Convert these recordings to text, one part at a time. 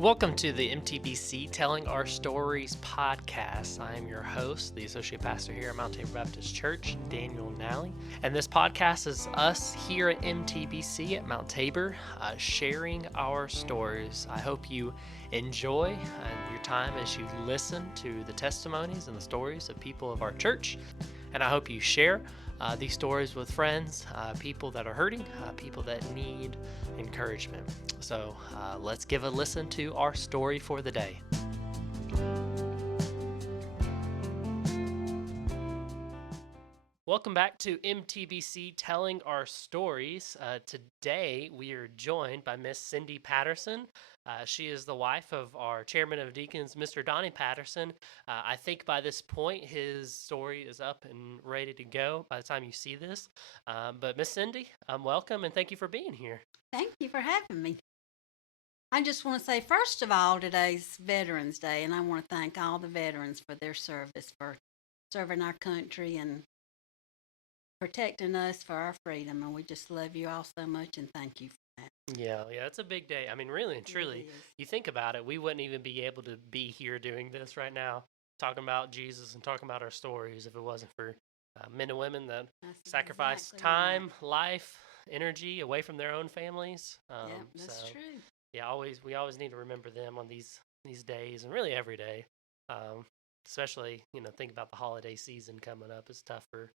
Welcome to the MTBC Telling Our Stories podcast. I am your host, the Associate Pastor here at Mount Tabor Baptist Church, Daniel Nally. And this podcast is us here at MTBC at Mount Tabor sharing our stories. I hope you enjoy your time as you listen to the testimonies and the stories of people of our church. And I hope you share these stories with friends, people that are hurting, people that need encouragement. So let's give a listen to our story for the day. Welcome back to MTBC Telling Our Stories. Today we are joined by Miss Cyndi Patterson. She is the wife of our chairman of deacons, Mr. Donnie Patterson. I think by this point his story is up and ready to go by the time you see this. But Miss Cyndi, welcome and thank you for being here. Thank you for having me. I just want to say, first of all, today's Veterans Day, and I want to thank all the veterans for their service, for serving our country and protecting us for our freedom. And we just love you all so much and thank you for that. Yeah, it's a big day. I mean, really and truly, you think about it, we wouldn't even be able to be here doing this right now, talking about Jesus and talking about our stories if it wasn't for men and women that sacrifice time, life, energy away from their own families. Yeah, that's true. Yeah, we always need to remember them on these days and really every day. Especially, think about the holiday season coming up. It's tough for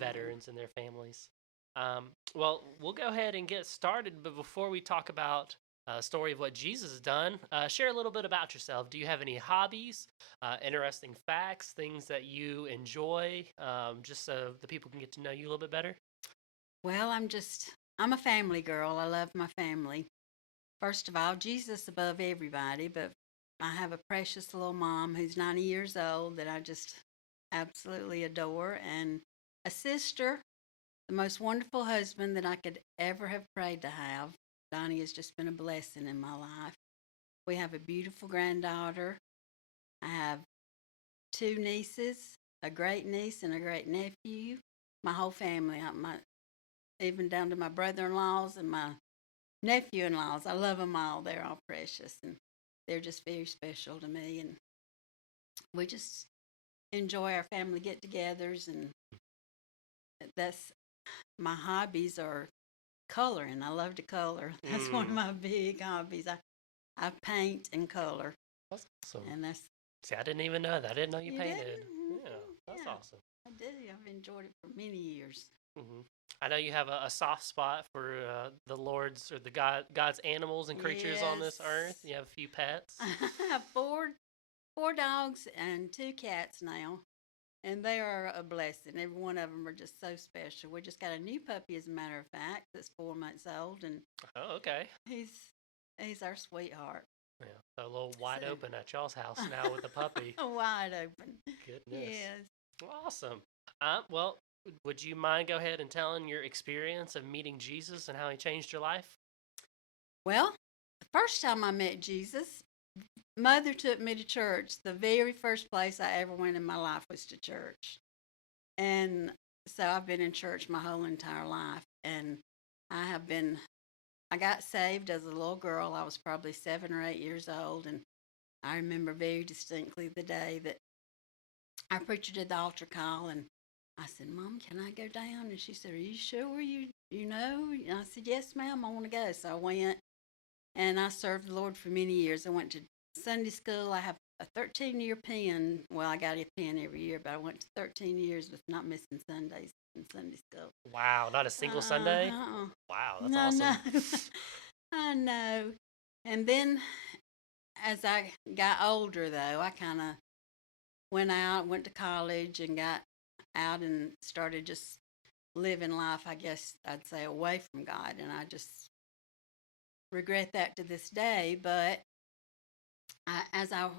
veterans and their families. Well, we'll go ahead and get started, but before we talk about a story of what Jesus has done, share a little bit about yourself. Do you have any hobbies, interesting facts, things that you enjoy, just so the people can get to know you a little bit better? Well, I'm a family girl. I love my family. First of all, Jesus above everybody, but I have a precious little mom who's 90 years old that I just absolutely adore, and a sister, the most wonderful husband that I could ever have prayed to have. Donnie has just been a blessing in my life. We have a beautiful granddaughter. I have two nieces, a great niece and a great nephew. My whole family, even down to my brother-in-laws and my nephew-in-laws. I love them all. They're all precious, and they're just very special to me. And we just enjoy our family get-togethers, and that's my hobbies are coloring. I love to color. That's one of my big hobbies. I paint and color. That's awesome. And see, I didn't even know that. I didn't know you painted. Mm-hmm. Yeah, that's awesome. I do. I've enjoyed it for many years. Mm-hmm. I know you have a soft spot for the Lord's or God's animals and creatures on this earth. You have a few pets. I have four dogs and two cats now, and they are a blessing. Every one of them are just so special. We just got a new puppy, as a matter of fact, that's 4 months old, and okay. He's our sweetheart. Yeah, a little wide open at y'all's house now with the puppy. Wide open. Goodness. Yes. Awesome. Well, would you mind go ahead and telling your experience of meeting Jesus and how he changed your life? Well, the first time I met Jesus, Mother took me to church. The very first place I ever went in my life was to church. And so I've been in church my whole entire life. And I got saved as a little girl. I was probably 7 or 8 years old. And I remember very distinctly the day that our preacher did the altar call. And I said, Mom, can I go down? And she said, Are you sure you know? And I said, Yes, ma'am, I want to go. So I went, and I served the Lord for many years. I went to Sunday school. I have a 13-year pen. Well, I got a pen every year, but I went to 13 years with not missing Sundays in Sunday school. Wow, not a single Sunday? Wow, that's awesome. No. I know. And then as I got older, though, I kind of went to college and got out and started just living life, I guess I'd say, away from God. And I just regret that to this day. But as I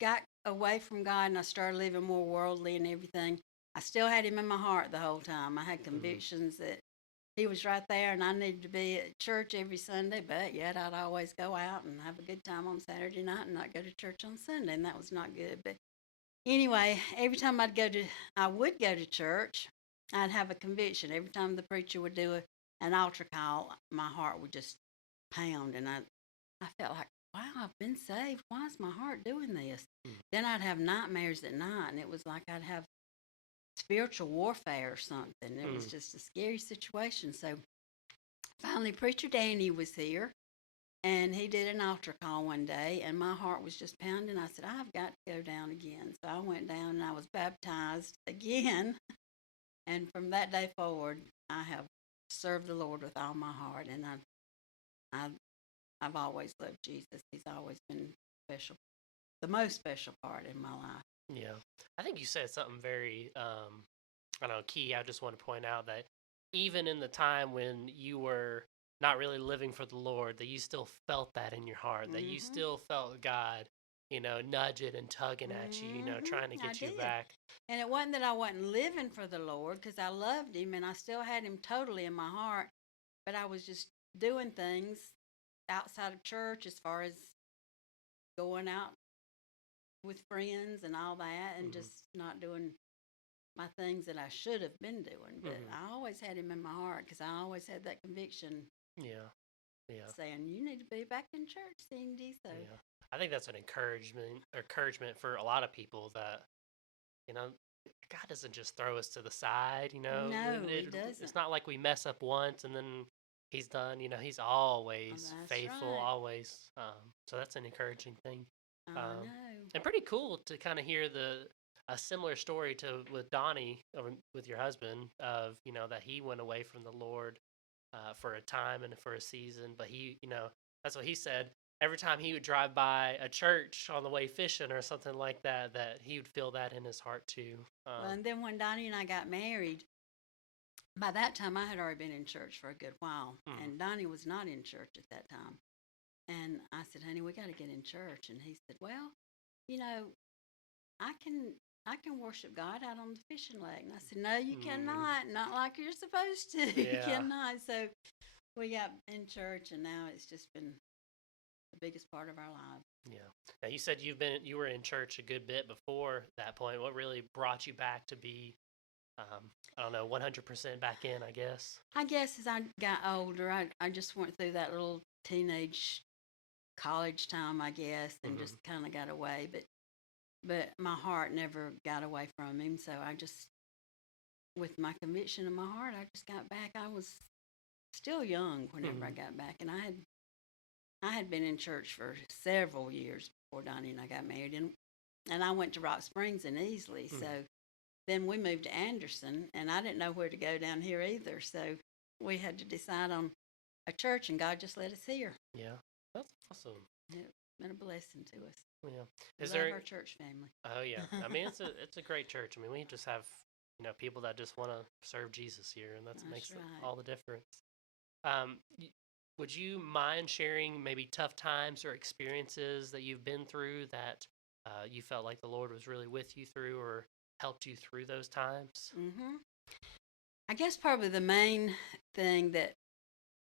got away from God and I started living more worldly and everything, I still had him in my heart the whole time. I had convictions that he was right there and I needed to be at church every Sunday, but yet I'd always go out and have a good time on Saturday night and not go to church on Sunday, and that was not good. But anyway, every time I would go to church, I'd have a conviction. Every time the preacher would do an altar call, my heart would just pound, and I felt like, wow, I've been saved. Why is my heart doing this? Mm. Then I'd have nightmares at night, and it was like I'd have spiritual warfare or something. It was just a scary situation. So finally, Preacher Danny was here, and he did an altar call one day, and my heart was just pounding. I said, I've got to go down again. So I went down, and I was baptized again. And from that day forward, I have served the Lord with all my heart, and I, I've always loved Jesus. He's always been special, the most special part in my life. Yeah. I think you said something very, I don't know, key. I just want to point out that even in the time when you were not really living for the Lord, that you still felt that in your heart, that you still felt God, nudging and tugging at you, trying to I get you did. back. And it wasn't that I wasn't living for the Lord, because I loved Him and I still had Him totally in my heart, but I was just doing things outside of church, as far as going out with friends and all that, and just not doing my things that I should have been doing. But I always had Him in my heart, because I always had that conviction. Yeah. Yeah. Saying, you need to be back in church, Cindy. So Yeah. I think that's an encouragement for a lot of people that, God doesn't just throw us to the side, no, He doesn't. It's not like we mess up once and then He's done, He's always That's faithful, right. always. So that's an encouraging thing. I know. And pretty cool to kind of hear a similar story to with Donnie, or with your husband, of, that he went away from the Lord for a time and for a season, but he, that's what he said. Every time he would drive by a church on the way fishing or something like that, that he would feel that in his heart too. Well, and then when Donnie and I got married, by that time I had already been in church for a good while, and Donnie was not in church at that time. And I said, honey, we got to get in church. And he said, well, you know, I can worship God out on the fishing lake. And I said, no, you cannot. Not like you're supposed to. You cannot. So we got in church, and now it's just been the biggest part of our lives. Yeah. Now you said you were in church a good bit before that point. What really brought you back to be, I don't know, 100% back in, I guess? I guess as I got older, I just went through that little teenage college time, I guess, and just kind of got away. But my heart never got away from Him. So I just, with my conviction in my heart, I just got back. I was still young whenever I got back, and I had been in church for several years before Donnie and I got married, and I went to Rock Springs and Easley. So then we moved to Anderson, and I didn't know where to go down here either. So we had to decide on a church, and God just led us here. Yeah, that's awesome. It's been a blessing to us. Yeah, Love our church family. Oh yeah, I mean it's a great church. I mean we just have people that just want to serve Jesus here, and that makes all the difference. Would you mind sharing maybe tough times or experiences that you've been through that you felt like the Lord was really with you through, or helped you through those times? I guess probably the main thing that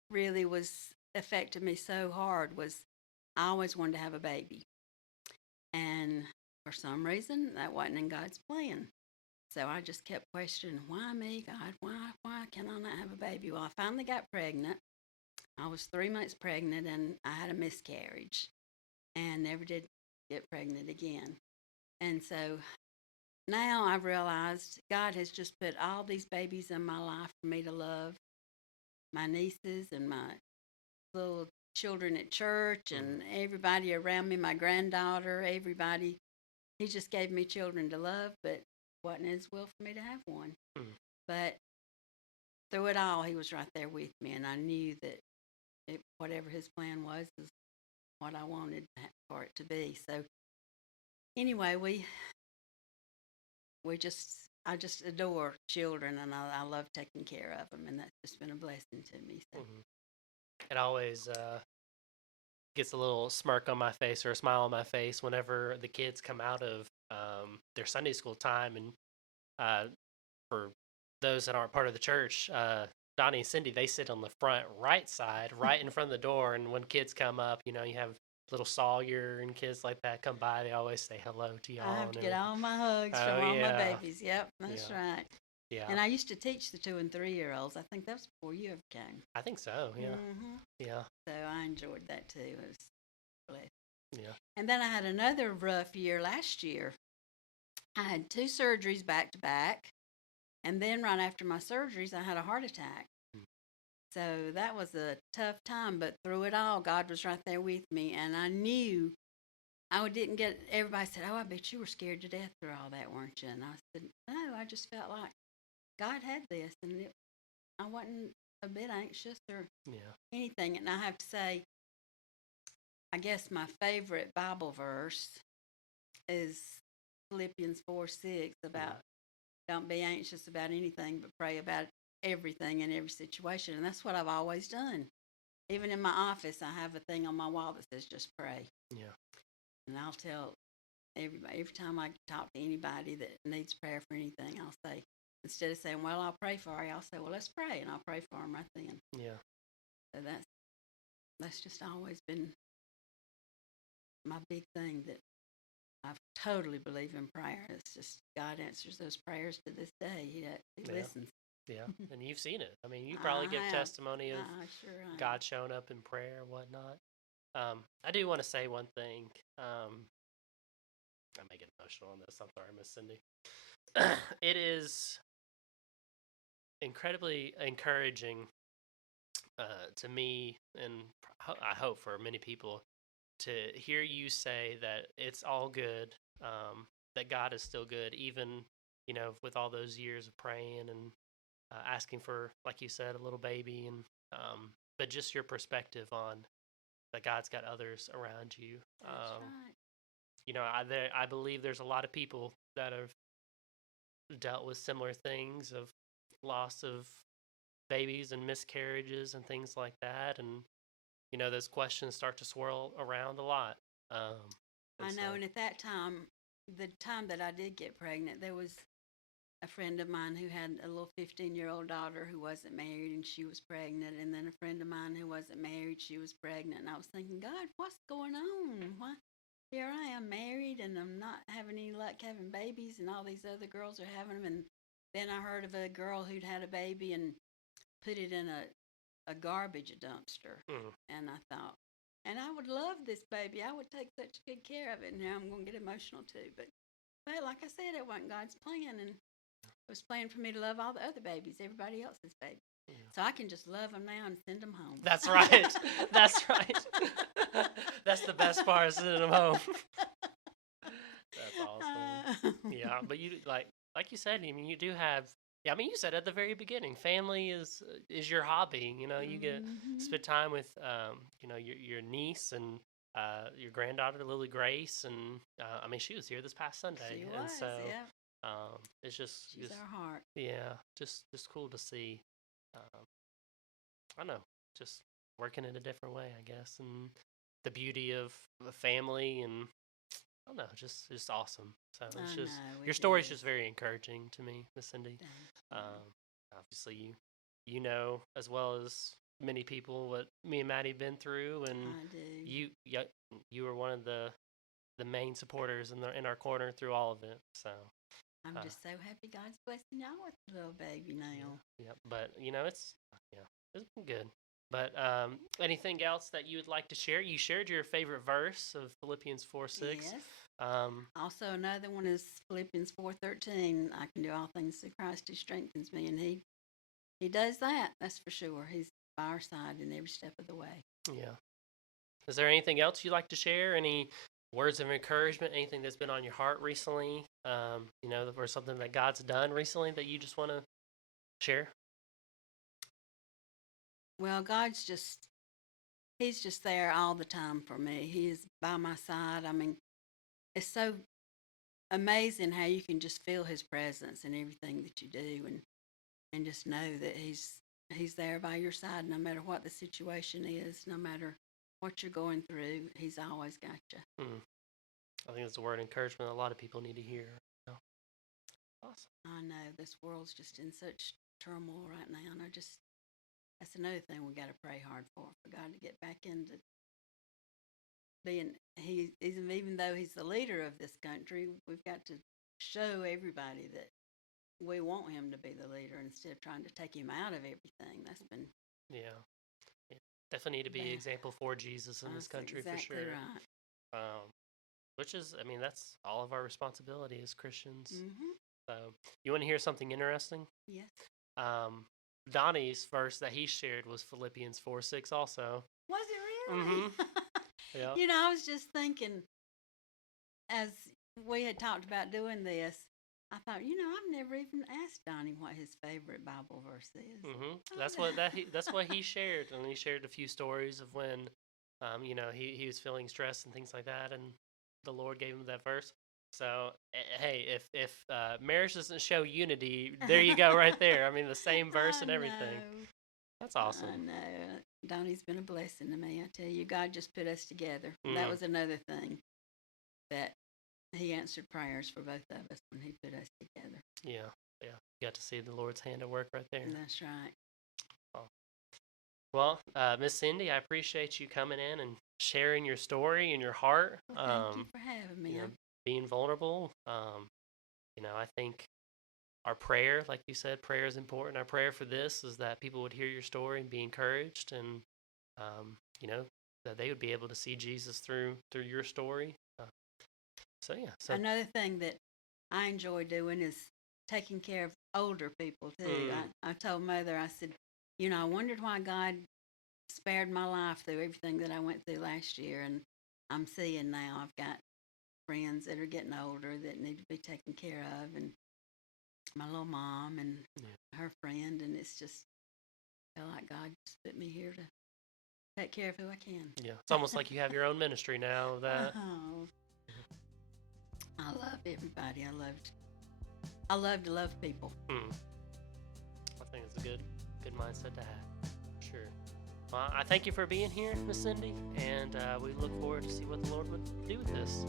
really was affected me so hard was I always wanted to have a baby. And for some reason, that wasn't in God's plan. So I just kept questioning, why me, God? Why can I not have a baby? Well, I finally got pregnant. I was 3 months pregnant, and I had a miscarriage and never did get pregnant again. And so now I've realized God has just put all these babies in my life for me to love. My nieces and my little children at church and everybody around me, my granddaughter, everybody. He just gave me children to love, but wasn't His will for me to have one. But through it all, He was right there with me, and I knew that whatever His plan was is what I wanted for it to be. So anyway, I just adore children, and I love taking care of them, and that's just been a blessing to me. So. It always gets a little smirk on my face or a smile on my face whenever the kids come out of their Sunday school time, and for those that aren't part of the church, Donnie and Cyndi, they sit on the front right side, right in front of the door, and when kids come up, you have little Sawyer and kids like that come by, they always say hello to y'all. I have to get all my hugs from all my babies. Yep, that's right. Yeah. And I used to teach the 2 and 3-year-olds. I think that was before you ever came. I think so, yeah. Yeah. So I enjoyed that too. It was blessed. Yeah. And then I had another rough year last year. I had 2 surgeries back to back. And then right after my surgeries, I had a heart attack. Mm. So that was a tough time, but through it all, God was right there with me. And I knew I didn't get, everybody said, "Oh, I bet you were scared to death through all that, weren't you?" And I said, "No, I just felt like God had this. And I wasn't a bit anxious or Yeah. anything." And I have to say, I guess my favorite Bible verse is Philippians 4:6 about Mm. don't be anxious about anything, but pray about everything in every situation. And that's what I've always done. Even in my office, I have a thing on my wall that says just pray. Yeah. And I'll tell everybody, every time I talk to anybody that needs prayer for anything, I'll say, instead of saying, "Well, I'll pray for you," I'll say, "Well, let's pray," and I'll pray for them right then. Yeah. So that's just always been my big thing, that I totally believe in prayer. It's just God answers those prayers to this day. He Yeah. listens. Yeah. And you've seen it. I mean, you probably I give have. testimony of I sure have. God showing up in prayer and whatnot. I do want to say one thing. I may get emotional on this. I'm sorry, Miss Cyndi. It is incredibly encouraging to me, and I hope for many people, to hear you say that it's all good, that God is still good, even with all those years of praying and asking for, like you said, a little baby, and but just your perspective on that God's got others around you. That's right. I believe there's a lot of people that have dealt with similar things of loss of babies and miscarriages and things like that, and those questions start to swirl around a lot. And I so, know. And at that time, the time that I did get pregnant, there was a friend of mine who had a little 15-year-old daughter who wasn't married, and she was pregnant. And then a friend of mine who wasn't married, she was pregnant. And I was thinking, God, what's going on? Why? Here I am married and I'm not having any luck having babies, and all these other girls are having them. And then I heard of a girl who'd had a baby and put it in a garbage dumpster. mm, And I thought, and I would love this baby. I would take such good care of it. And now I'm going to get emotional too. But like I said, it wasn't God's plan. And it was planned for me to love all the other babies, everybody else's babies. yeah. So I can just love them now and send them home. That's right. That's right. That's the best part, is sending them home. That's awesome. Yeah, but you like you said. I mean, you do have. Yeah, I mean, you said at the very beginning, family is your hobby. You get spend time with your niece and your granddaughter Lily Grace, and I mean, she was here this past Sunday, She and was, so yeah. it's just She's our heart. yeah, just cool to see. Um, I don't know, just working in a different way, I guess, and the beauty of a family, and I don't know, just awesome. So it's I just know your it story is is. just very encouraging to me, Miss Cindy. Thank you. Um, Obviously, you know as well as many people what me and Maddie have been through, and I do. you you were one of the main supporters in our corner through all of it. So I'm uh, just so happy God's blessing y'all with a little baby now. yeah, but it's been good. But anything else that you would like to share? You shared your favorite verse of Philippians 4:6. Yes. Um, Also, another one is Philippians 4:13. I can do all things through Christ who strengthens me, and he does that. That's for sure. He's by our side in every step of the way. yeah. Is there anything else you'd like to share? Any words of encouragement? Anything that's been on your heart recently? Or something that God's done recently that you just want to share? Well, He's just there all the time for me. He is by my side. I mean, it's so amazing how you can just feel His presence in everything that you do, and just know that He's there by your side no matter what the situation is, no matter what you're going through. He's always got you. Mm, I think it's a word of encouragement a lot of people need to hear. Awesome. I know this world's just in such turmoil right now, and that's another thing we got to pray hard for God to get back into being. Even though He's the leader of this country, we've got to show everybody that we want Him to be the leader instead of trying to take Him out of everything. That's been Yeah. Yeah. Definitely need to be an bad. example for Jesus in this That's country for exactly sure. right. which is, I mean, that's all of our responsibility as Christians. Mm-hmm. So, you want to hear something interesting? Yes. Um, Donnie's verse that he shared was Philippians 4:6 also. Was it really? Mm-hmm. Yeah. I was just thinking as we had talked about doing this, I thought, I've never even asked Donnie what his favorite Bible verse is. Mm-hmm. Oh, That's what he shared, and he shared a few stories of when, he was feeling stress and things like that, and the Lord gave him that verse. So, hey, if marriage doesn't show unity, there you go, right there. I mean, the same verse I and everything. know. That's I awesome. know. Donnie's been a blessing to me. I tell you, God just put us together. That Mm, was another thing that He answered prayers for both of us when He put us together. yeah, yeah. You got to see the Lord's hand at work right there. That's right. Oh. Well, Miss Cyndi, I appreciate you coming in and sharing your story and your heart. Well, thank you for having me. Being vulnerable. I think our prayer, like you said, prayer is important. Our prayer for this is that people would hear your story and be encouraged, and that they would be able to see Jesus through your story. So yeah. So Another thing that I enjoy doing is taking care of older people too. I told Mother, I said, I wondered why God spared my life through everything that I went through last year, and I'm seeing now I've got friends that are getting older that need to be taken care of, and my little mom and her friend, and it's just feel like God just put me here to take care of who I can. yeah, it's almost like you have your own ministry now. That Oh, I love everybody. I love to love people. I think it's a good mindset to have. Sure. Well, I thank you for being here, Miss Cyndi, and we look forward to see what the Lord would do with this.